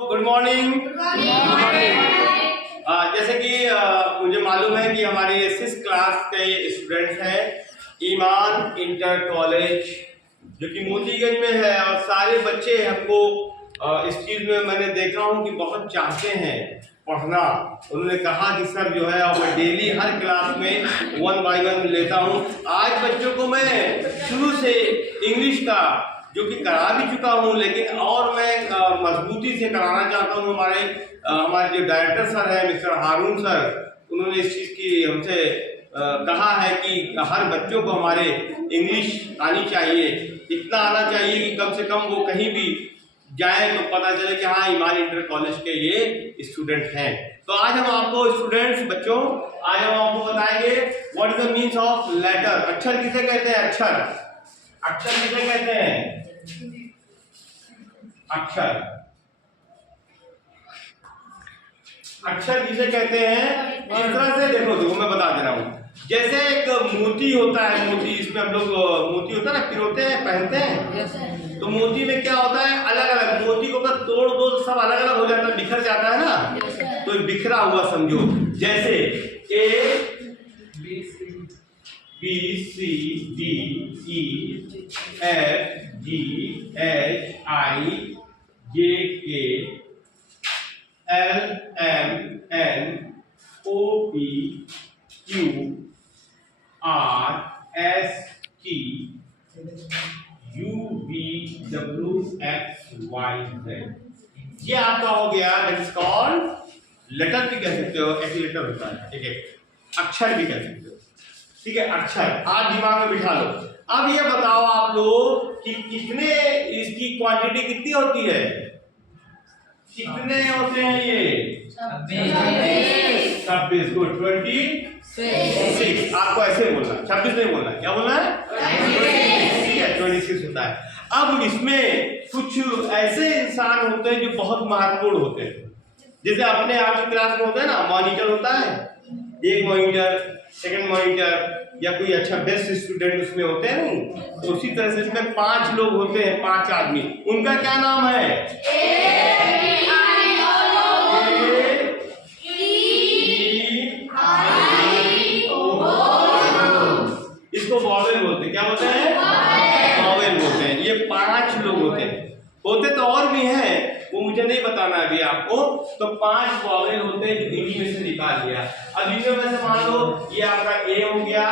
Good morning. जैसे कि मुझे मालूम है कि हमारे 6 क्लास के स्टूडेंट्स हैं ईमान इंटर कॉलेज जो कि मोतीगंज में है और सारे बच्चे हमको इस चीज़ में मैंने देखा हूँ कि बहुत चाहते हैं पढ़ना। उन्होंने कहा कि सर जो है और मैं डेली हर क्लास में 1 बाय 1 लेता हूँ। आज बच्चों को मैं शुरू से इंग्लिश का जो कि करा भी चुका हूँ लेकिन और मैं मजबूती से कराना चाहता हूँ। हमारे जो डायरेक्टर सर है मिस्टर हारून सर, उन्होंने इस चीज़ की हमसे कहा है कि हर बच्चों को हमारे इंग्लिश आनी चाहिए, इतना आना चाहिए कि कम से कम वो कहीं भी जाए तो पता चले कि हाँ ईमान इंटर कॉलेज के ये स्टूडेंट हैं। तो आज हम आपको स्टूडेंट्स बच्चों आज हम आपको बताएंगे what is the means of letter. अक्षर किसे कहते हैं? अक्षर किसे कहते हैं? अक्षर किसे कहते हैं? इस तरह से देखो मैं बता दे रहा हूँ। जैसे एक मोती होता है, मोती इसमें हम लोग मोती होता है ना पिरोते हैं पहनते हैं, तो मोती में क्या होता है अलग अलग मोती को अगर तोड़ दो तो सब अलग अलग हो जाता है, बिखर जाता है ना। तो बिखरा हुआ समझो, जैसे A B C D E F G H I J K L M N O P Q R S T U V W X Y Z। ये आपका हो गया, दैट इज कॉल्ड लेटर भी कह सकते हो, ऐसे लेटर होता है, ठीक है। अक्षर भी कह सकते हो, ठीक है। अक्षर आज दिमाग में बिठा लो। अब ये बताओ आप लोग कि कितने इसकी क्वांटिटी कितनी होती है? कितने होते हैं ये? 26। गुड। 26। आपको ऐसे बोलना, 26 नहीं बोलना, क्या बोलना है? 26। 26 होता है। अब इसमें कुछ ऐसे इंसान होते हैं जो बहुत महत्वपूर्ण होते हैं, जैसे अपने आपकी क्लास में होता है ना, मॉनिटर होता है, एक मॉनिटर, सेकंड मॉनिटर या कोई अच्छा बेस्ट स्टूडेंट उसमें होते हैं ना। तो उसी तरह से इसमें 5 लोग होते हैं, 5 आदमी। उनका क्या नाम है? इसको वॉवेल बोलते हैं। क्या बोलते हैं? वॉवेल बोलते हैं। ये 5 लोग होते हैं, होते तो और भी हैं, वो मुझे नहीं बताना अभी आपको। तो 5 वॉवेल होते हैं जो इन्हीं में से निकाल लिया। अब इनमें में से मान लो ये आपका ए हो गया,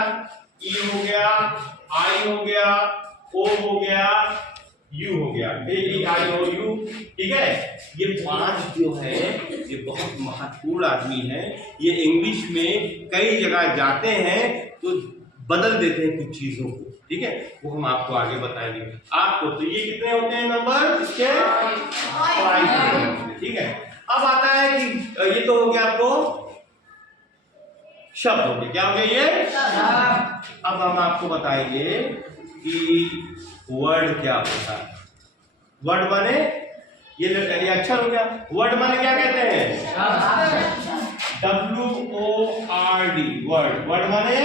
ई हो गया, आई हो गया, ओ हो गया, यू हो गया, ए ई आई ओ यू, ठीक है। ये 5 जो है ये बहुत महत्वपूर्ण आदमी है। ये इंग्लिश में कई जगह जाते हैं तो बदल देते हैं कुछ चीजों को, ठीक है। वो हम आपको आगे बताएंगे आपको। तो ये कितने होते हैं नंबर इसके? 5, ठीक है। अब आता है कि ये तो हो गया आपको शब्द हो गए। क्या हो गया ये? अब हम आपको बताएंगे कि वर्ड क्या होता है। वर्ड माने ये अक्षर हो गया। वर्ड माने क्या कहते हैं? WORD word. वर्ड माने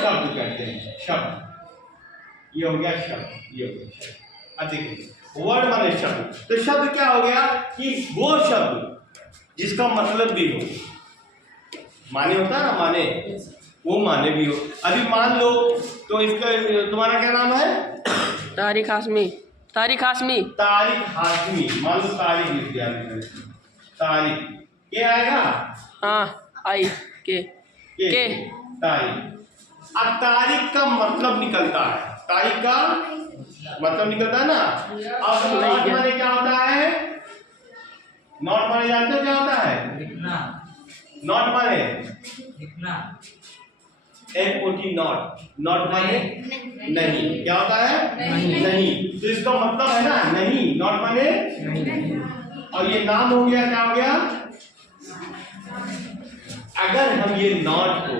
शब्द कहते हैं, शब्द। ये हो गया शब्द, ये हो गया शब्द। अब देखिए वर्ड माने शब्द। तो शब्द क्या हो गया कि वो शब्द जिसका मतलब भी हो, माने होता है ना, माने, वो माने भी हो। अभी मान लो तो इसका तुम्हारा क्या नाम है? तारिक हाशमी। तारिक हाशमी। मान लो तारिक लिख दिया, तारिक क्या आएगा? हाँ आई के तारिक। अब तारिक का मतलब निकलता है, तारिक का मतलब निकलता है ना। अब नॉट माने क्या होता है? नॉट माने जानते हो क्या होता है? नॉट माने NOT नॉट। नॉट माने नहीं। क्या होता है? नहीं। तो इसका मतलब है ना नहीं, नॉट माने नहीं। और ये नाम हो गया, क्या हो गया? अगर हम ये नॉट को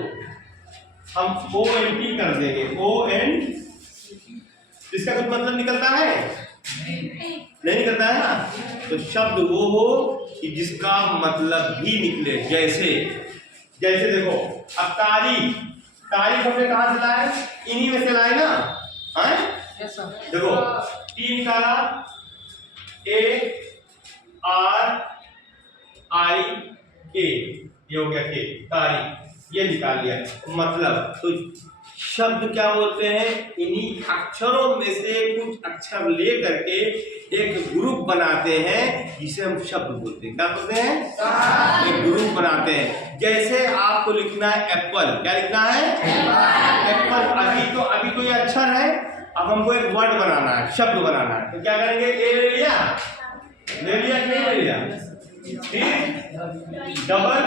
हम ONT कर देंगे, ON, इसका कुछ मतलब निकलता है? नहीं निकलता है ना। तो शब्द वो हो कि जिसका मतलब भी निकले। जैसे देखो अब तारीख हमने कहां से लाए? इन्हीं में से लाए ना, है? देखो 3 निकाला, A RIK, ये हो गया के, तारीख, ये निकाल लिया। मतलब तो शब्द क्या बोलते हैं, इन्हीं अक्षरों में से कुछ अक्षर ले करके एक ग्रुप बनाते हैं जिसे हम शब्द बोलते हैं। क्या बोलते हैं? एक ग्रुप बनाते हैं। जैसे आपको लिखना है एप्पल, क्या लिखना है? एप्पल। अभी तो ये अक्षर है, अब हमको एक वर्ड बनाना है, शब्द बनाना है, तो क्या करेंगे? ए ले लिया कि नहीं ले लिया, फिर डबल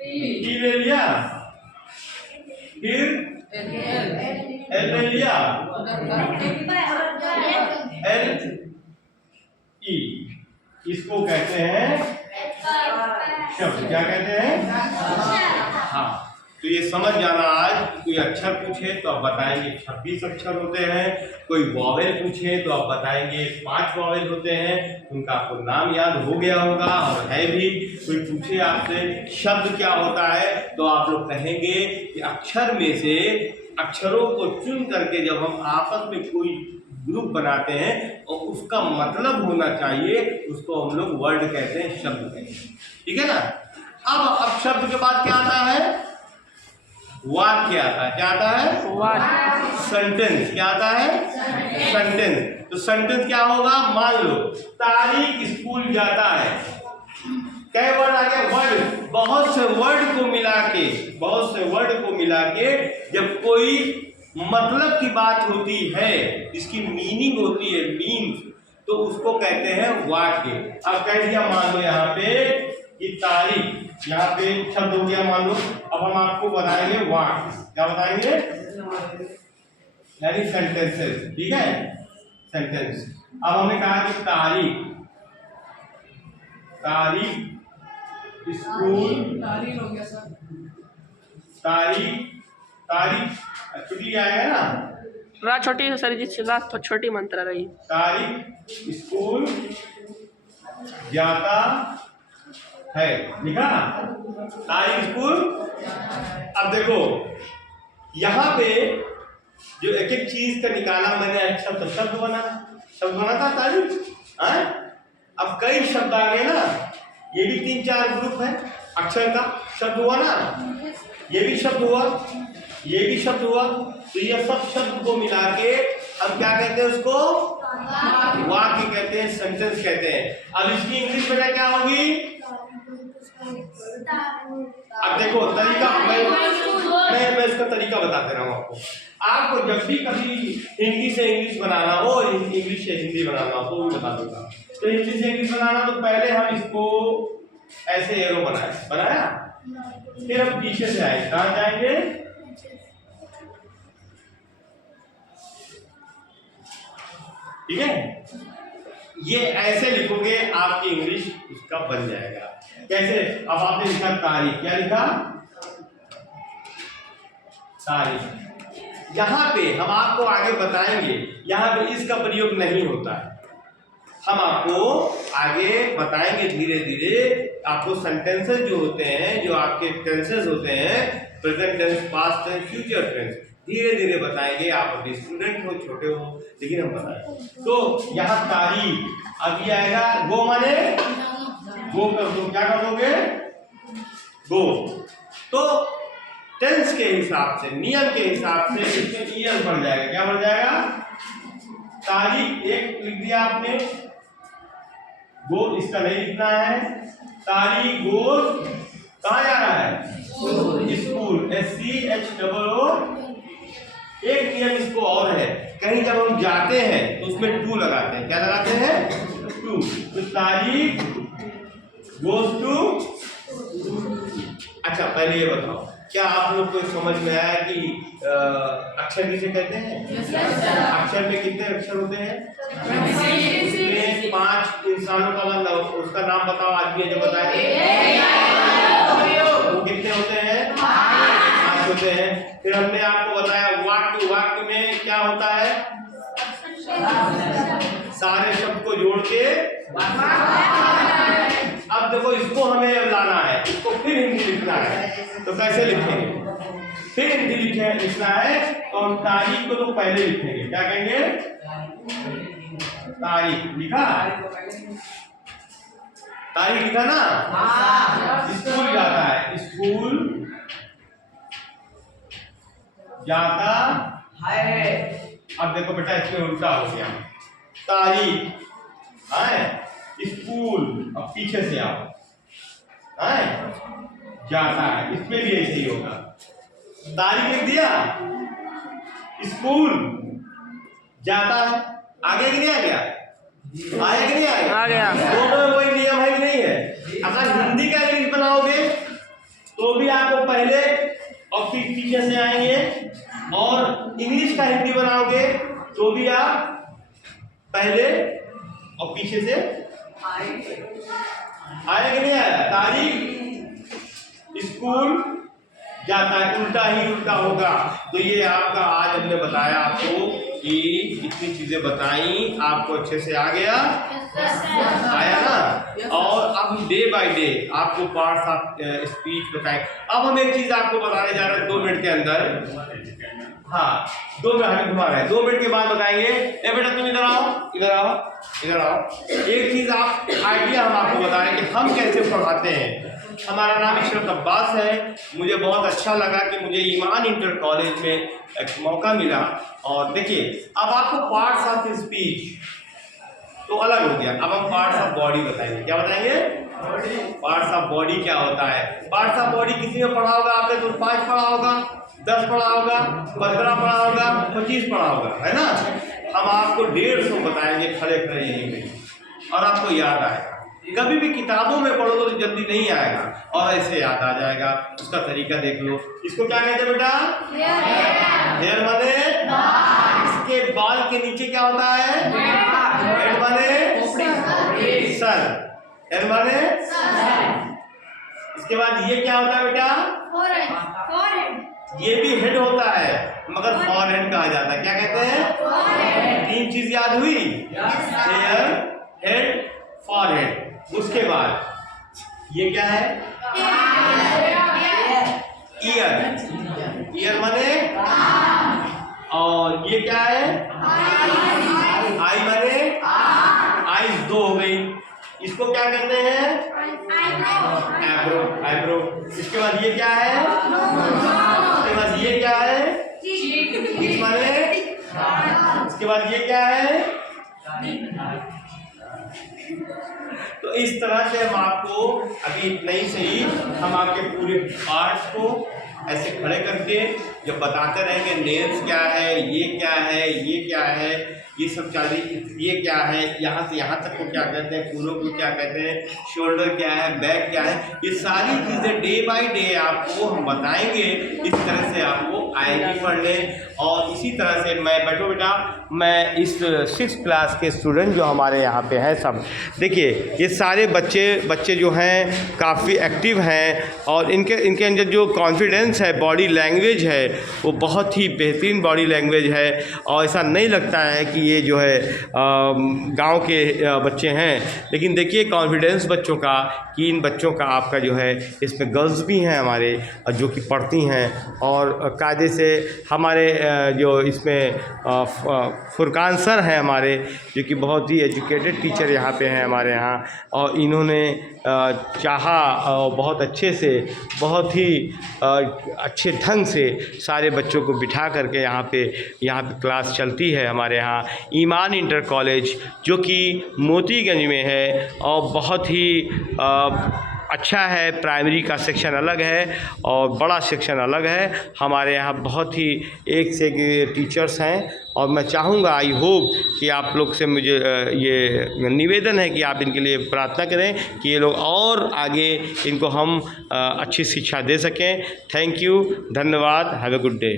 टी ले लिया, फिर एल ले लिया, LE, इसको कहते हैं शब्द। क्या कहते हैं? हाँ, तो ये समझ जाना। आज कोई अक्षर पूछे तो आप बताएंगे 26 अक्षर होते हैं, कोई वॉवेल पूछे तो आप बताएंगे 5 वॉवेल होते हैं, उनका आपको नाम याद हो गया होगा और है भी। कोई पूछे आपसे शब्द क्या होता है तो आप लोग कहेंगे कि अक्षर में से अक्षरों को चुन करके जब हम आपस में कोई ग्रुप बनाते हैं और उसका मतलब होना चाहिए, उसको हम लोग वर्ड कहते हैं, शब्द कहते हैं। ठीक है ना? अब शब्द के बाद क्या आता है? वाक्य आता है। क्या आता है? वाक्य। सेंटेंस। क्या आता है? सेंटेंस। तो सेंटेंस क्या होगा? मान लो तारीख स्कूल जाता है, कई वर्ड आ गया? वर्ड। बहुत से वर्ड को मिला के जब कोई मतलब की बात होती है, इसकी मीनिंग होती है, मीन्स, तो उसको कहते हैं वाक्य। अब कह दिया मान लो यहाँ पे कि तारीख, यहाँ पे शब्द हो गया मान लो। अब हम आपको बताएंगे वाक्य। क्या बताएंगे? यानी सेंटेंसेस। ठीक है, सेंटेंस। अब हमने कहा कि तारीख स्कूल, तारीख हो गया सर, तारीख छुट्टी आएगा ना, छोटी सर जी, तो छोटी मंत्रा रही। तारीख स्कूल जाता है, लिखा तारीख स्कूल। अब देखो यहाँ पे जो एक एक चीज का निकाला मैंने, अच्छा तो शब्द बना था तारीख। अब कई शब्द आ गए ना, ये भी 3-4 ग्रुप है अक्षर का। शब्द हुआ ना, ये भी शब्द हुआ, ये भी शब्द हुआ, तो ये सब शब्द को मिला के हम क्या कहते हैं? उसको वाक्य कहते हैं, सेंटेंस कहते हैं। अब इसकी इंग्लिश में क्या होगी? अब देखो तरीका, मैं इसका तरीका बताते रहा हूँ आपको। आपको जब भी कभी हिंदी से इंग्लिश बनाना हो, इंग्लिश से हिंदी बनाना हो, तो भी बता दूंगा। तो हिंदी से इंग्लिश बनाना तो पहले हम इसको ऐसे एरो बनाया, फिर हम पीछे से आए, कहाँ जाएंगे? ठीक है, ये ऐसे लिखोगे आपकी इंग्लिश उसका बन जाएगा। कैसे? अब आपने लिखा तारीख, क्या लिखा? तारीख। यहाँ पे हम आपको आगे बताएंगे, यहाँ पे इसका प्रयोग नहीं होता है। हम आपको आगे बताएंगे धीरे धीरे। आपको सेंटेंसेस जो होते हैं, जो आपके टेंसेस होते हैं, present tense, past tense, future tense, धीरे धीरे बताएंगे। आप अभी स्टूडेंट हो, छोटे हो, लेकिन हम बताएंगे। तो यहाँ तारीख, अब ये आएगा गो, माने गो कर दो। क्या कर दोगे? गो। तो टेंस के हिसाब से, नियम के हिसाब से इसमें ईयर बढ़ जाएगा। क्या बढ़ जाएगा? तारीख एक लिख दिया आपने, गो इसका नहीं लिखना है। तारीख गोज, कहाँ जा रहा है? School, SCHOO। एक नियम इसको और है, कहीं जब हम जाते हैं तो उसमें टू लगाते हैं। क्या लगाते हैं? टू। तो तारीख गोज टू। अच्छा, पहले ये बताओ, क्या आप लोग को समझ में आया कि अक्षर किसे कहते हैं? अक्षर में कितने अक्षर होते हैं? इसमें 5 इंसानों का मतलब, उसका नाम बताओ, आदमी जो बताए वो कितने होते हैं? 5 होते हैं। फिर हमने आपको बताया वाक्य में क्या होता है? सारे शब्द को जोड़ के। अब देखो इसको हमें लाना है, इसको फिर हिंदी लिखना है, तो कैसे लिखेंगे? फिर हिंदी लिखना है तो हम तारीख को तो पहले लिखेंगे। क्या कहेंगे? तारीख लिखा, तारीख लिखा ना? स्कूल जाता है, स्कूल जाता है। अब देखो बेटा इसमें उल्टा हो गया, तारीख है, स्कूल, अब पीछे से आओ, है जाता है, इसमें भी ऐसे ही होगा। तारीख लिख दिया, स्कूल जाता है, आगे कि नहीं आ गया? आया कि नहीं आया? आ गया। दोनों में वही नियम है कि नहीं है? अगर हिंदी का इंग्लिश बनाओगे तो भी आपको पहले और फिर पीछे से आएंगे, और इंग्लिश का हिंदी बनाओगे तो भी आप पहले और पीछे से आया कि नहीं आया? तारीख, स्कूल जाता है, उल्टा ही उल्टा होगा। तो ये आपका आज हमने बताया आपको कि इतनी चीजें बताई, आपको अच्छे से आ गया? आया ना? और अब हम डे बाय डे आपको पार्ट्स ऑफ स्पीच बताएं। अब हम एक चीज आपको बताने जा रहे हैं 2 मिनट के अंदर। हाँ 2 मिनट हमें घुमा रहे हैं, 2 मिनट के बाद बताएंगे। ए बेटा तुम इधर आओ, इधर आओ, इधर आओ। एक चीज आप आइडिया हम आपको बता रहे हैं कि हम कैसे पढ़ाते हैं। हमारा नाम इशरत अब्बास है। मुझे बहुत अच्छा लगा कि मुझे ईमान इंटर कॉलेज में एक मौका मिला। और देखिए अब आपको पार्ट्स ऑफ स्पीच तो अलग हो गया, अब हम पार्ट्स ऑफ बॉडी बताएंगे। क्या बताएंगे? पार्ट्स ऑफ बॉडी क्या होता है? पार्ट्स ऑफ बॉडी किसी में पढ़ा होगा आपने? तो 5 पढ़ा होगा, 10 पढ़ा होगा, 15 पढ़ा होगा, 25 पढ़ा होगा, है ना? हम आपको 150 बताएंगे खड़े खड़े यहीं पे, और आपको याद आएगा। कभी भी किताबों में पढ़ो तो जल्दी नहीं आएगा, और ऐसे याद आ जाएगा। उसका तरीका देख लो। इसको क्या कहते हैं बेटा? हेयर माने इसके बाल के नीचे क्या होता है? हेड माने सर, हेड माने इसके बाद ये क्या होता है बेटा? ये भी हेड होता है, मगर फॉरहेड कहा जाता है। क्या कहते हैं? 3 चीज याद हुई? Hair, head, forehead. उसके बाद ये क्या है? ईयर, ईयर माने, और ये क्या है? आई माने, आईज 2 हो गई। इसको क्या कहते हैं? Eyebrow, eyebrow. इसके बाद ये क्या है? इसके बाद ये क्या है? चीक माने, इसके बाद ये क्या है? तो इस तरह से हम आपको अभी इतना ही सही, हम आपके पूरे पार्ट्स को ऐसे खड़े करके जब बताते रहेंगे, नेल्स क्या है, ये क्या है, ये क्या है, ये सब चीज़, ये क्या है, यहाँ से यहाँ तक को क्या कहते हैं, पूरों को क्या कहते हैं, शोल्डर क्या है, बैक क्या है, ये सारी चीज़ें डे बाय डे आपको हम बताएंगे। इस तरह से आपको आएंगी पढ़ने। और इसी तरह से मैं बैठो बेटा, मैं इस 6th क्लास के स्टूडेंट जो हमारे यहाँ पे हैं सब, देखिए ये सारे बच्चे जो हैं काफ़ी एक्टिव हैं, और इनके अंदर जो कॉन्फिडेंस है, बॉडी लैंग्वेज है, वो बहुत ही बेहतरीन बॉडी लैंग्वेज है। और ऐसा नहीं लगता है कि ये जो है गांव के बच्चे हैं, लेकिन देखिए कॉन्फिडेंस बच्चों का, कि इन बच्चों का आपका जो है, इसमें गर्ल्स भी हैं हमारे जो कि पढ़ती हैं, और कायदे से हमारे जो इसमें फुरकान सर हैं हमारे, जो कि बहुत ही एजुकेटेड टीचर यहाँ पे हैं हमारे यहाँ, और इन्होंने चाहा और बहुत अच्छे से, बहुत ही अच्छे ढंग से सारे बच्चों को बिठा करके यहाँ पे क्लास चलती है हमारे यहाँ ईमान इंटर कॉलेज, जो कि मोतीगंज में है, और बहुत ही अच्छा है। प्राइमरी का सेक्शन अलग है और बड़ा सेक्शन अलग है। हमारे यहाँ बहुत ही एक से एक टीचर्स हैं, और मैं चाहूँगा, आई होप कि आप लोग से मुझे ये निवेदन है कि आप इनके लिए प्रार्थना करें कि ये लोग और आगे इनको हम अच्छी शिक्षा दे सकें। थैंक यू, धन्यवाद, हैव ए गुड डे।